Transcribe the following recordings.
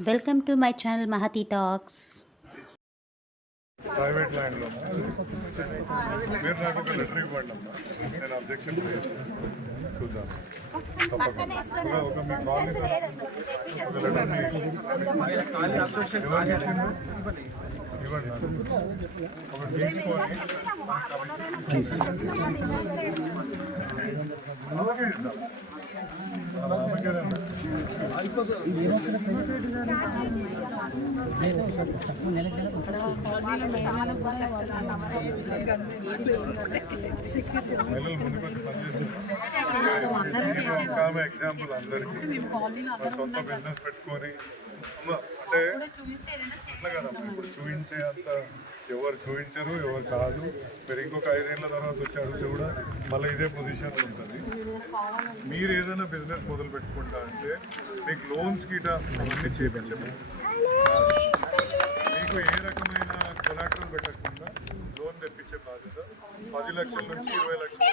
Welcome to my channel Mahathi Talks. Private ల్యాండ్లో మీరు నాకు ఒక లెటర్ ఇవ్వండి అమ్మా, నేను అబ్జెక్షన్ చూద్దాం. తప్పకుండా ఒక మీ కాలనీ ఒక లెటర్ని ఎవరికి ఇచ్చిండు ఇవ్వండి నాకు ఒకటి తీసుకొని అలాగే ఇద్దాం. మహిళలు ముందుకు వచ్చి పనిచేస్తారు. ఒక ఆమె ఎగ్జాంపుల్ అందరికీ సొంత బిజినెస్ పెట్టుకొని అంటే అట్లా కదమ్మా. ఇప్పుడు చూపించే అంత ఎవరు చూపించరు, ఎవరు కాదు. మీరు ఇంకొక 5 ఏళ్ళ తర్వాత వచ్చి అడిగితే కూడా మళ్ళీ ఇదే పొజిషన్ ఉంటుంది. మీరు ఏదైనా బిజినెస్ మొదలు పెట్టుకుంటా అంటే మీకు లోన్స్ గిట అవన్నీ చేయించము. మీకు ఏ రకమైన కొలాటరల్ పెట్టకుండా లోన్ తెప్పించే బాధ్యత 10 లక్షల నుంచి 20 లక్షలు.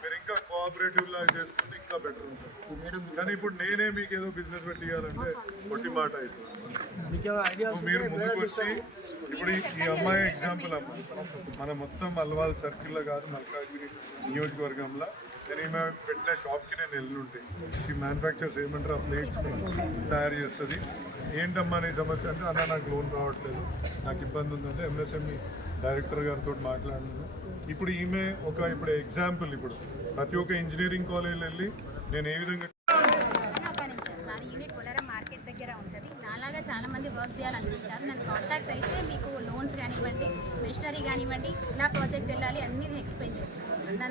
మీరు ఇంకా కోఆపరేటివ్లా చేసుకుంటే ఇంకా బెటర్ ఉంటుంది. కానీ ఇప్పుడు నేనే మీకు ఏదో బిజినెస్ పెట్టియాలంటే పొట్టి మాట అవుతుంది. మీరు ముందుకు వచ్చి ఇప్పుడు ఈ అమ్మాయి ఎగ్జాంపుల్ అమ్మాయి మన మొత్తం అల్వాల్ సర్కిల్లో కాదు, మల్కాజ్గిరి నియోజకవర్గంలో నేను ఈమె పెట్టిన షాప్కి నేను వెళ్ళుంటే ఈ మ్యానుఫ్యాక్చర్స్ ఏమంటారు ఆ ప్లేట్స్ తయారు చేస్తుంది. ఏంటమ్మా నీ సమస్య అంటే అన్న నాకు లోన్ రావట్లేదు, నాకు ఇబ్బంది ఉందంటే ఎంఎస్ఎంఈ డైరెక్టర్ గారితో మాట్లాడినాను. ఇప్పుడు ఈమె ఇప్పుడు ఎగ్జాంపుల్. ఇప్పుడు ప్రతి ఒక్క ఇంజనీరింగ్ కాలేజీలో వెళ్ళి నేను ఏ విధంగా మార్కెట్ దగ్గర ఉంటుంది. నాలాగా చాలా మంది వర్క్ చేయాలనుకుంటారు. నన్ను కాంటాక్ట్ అయితే మీకు లోన్స్ కానివ్వండి, మిషనరీ కానివ్వండి, ఇలా ప్రాజెక్ట్ వెళ్ళాలి అన్నీ నేను ఎక్స్ప్లెయిన్ చేస్తాను.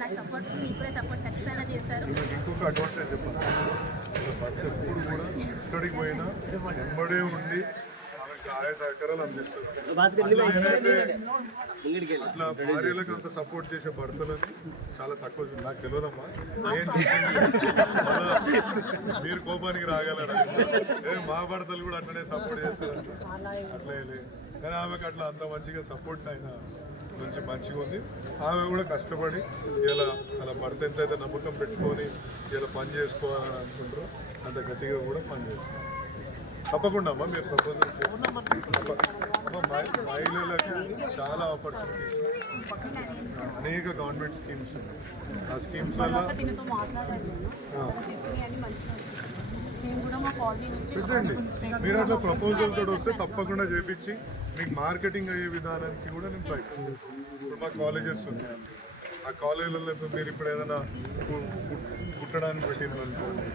నాకు సపోర్ట్, మీకు కూడా సపోర్ట్ ఖచ్చితంగా చేస్తారు. ఇంకొక అడ్వాంటేజ్ చెప్పాను, ఎప్పుడు కూడా ఎక్కడికి పోయినా వెంబడే ఉండి సహాయ సహకారాలు అందిస్తారు. అట్లా భార్యలకు అంత సపోర్ట్ చేసే భర్తలని చాలా తక్కువ. నాకు తెలియదమ్మా, ఏం మీరు కోపానికి రాగలరా? మా భర్తలు కూడా అట్లనే సపోర్ట్ చేస్తారంట. అట్లే లేదు, కానీ ఆమెకు అట్లా అంత మంచిగా సపోర్ట్ అయిన నుంచి మంచిగా ఉంది. ఆమె కూడా కష్టపడి ఇలా అలా భర్త ఎంతైతే నమ్మకం పెట్టుకొని ఇలా పని చేసుకోవాలని అనుకుంటారో అంత గట్టిగా కూడా పని చేస్తారు. తప్పకుండా అమ్మా మీరు ప్రపోజల్ మహిళలకు చాలా ఆపర్చునిటీస్, అనేక గవర్నమెంట్ స్కీమ్స్ ఉన్నాయి. ఆ స్కీమ్స్ వల్ల పెట్టండి. మీరు అట్లా ప్రపోజల్ తోటి వస్తే తప్పకుండా చేపించి మీకు మార్కెటింగ్ అయ్యే విధానానికి కూడా నేను ప్రయత్నిస్తాను. ఇప్పుడు మా కాలేజెస్ ఉన్నాయి, ఆ కాలేజీలలో మీరు ఇప్పుడు ఏదైనా కుట్టడానికి పెట్టిందనుకోండి,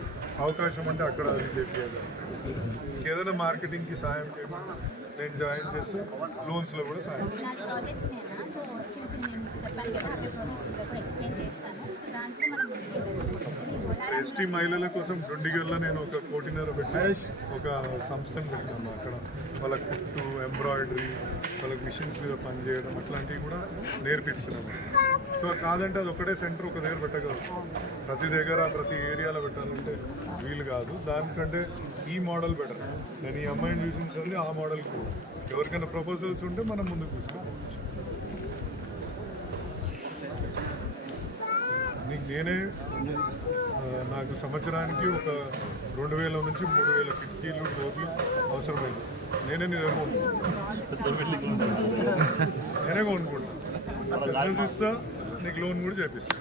అవకాశం అంటే అక్కడ అది చేయాలి. ఏదైనా మార్కెటింగ్కి సాయం చేయమని నేను జాయిన్ చేస్తే లోన్స్లో కూడా సాయం ఎస్టీ మహిళల కోసం డొండిగల్లో నేను ఒక 1.5 కోటి పెట్టి ఒక సంస్థను పెట్టినాము. అక్కడ వాళ్ళకి కుట్టు, ఎంబ్రాయిడరీ, వాళ్ళకి మిషన్స్ మీద పనిచేయడం అట్లాంటివి కూడా నేర్పిస్తున్నాము. సో కాదంటే అది ఒకటే సెంటర్ ఒక దగ్గర పెట్టగలరు. ప్రతి దగ్గర ప్రతి ఏరియాలో పెట్టాలంటే వీలు కాదు. దానికంటే ఈ మోడల్ బెటర్. నేను ఈ అమ్మాయిని చూసించండి, ఆ మోడల్కి ఎవరికైనా ప్రపోజల్స్ ఉంటే మనం ముందుకు తీసుకోవచ్చు. నేనే నాకు సంవత్సరానికి ఒక 2000 నుంచి 3000 కిటికీలు, డోర్లు అవసరమైంది. నేనే కొనుక్కుంటా. బిజినెస్ ఇస్తా, నీకు లోన్ కూడా చేపిస్తా.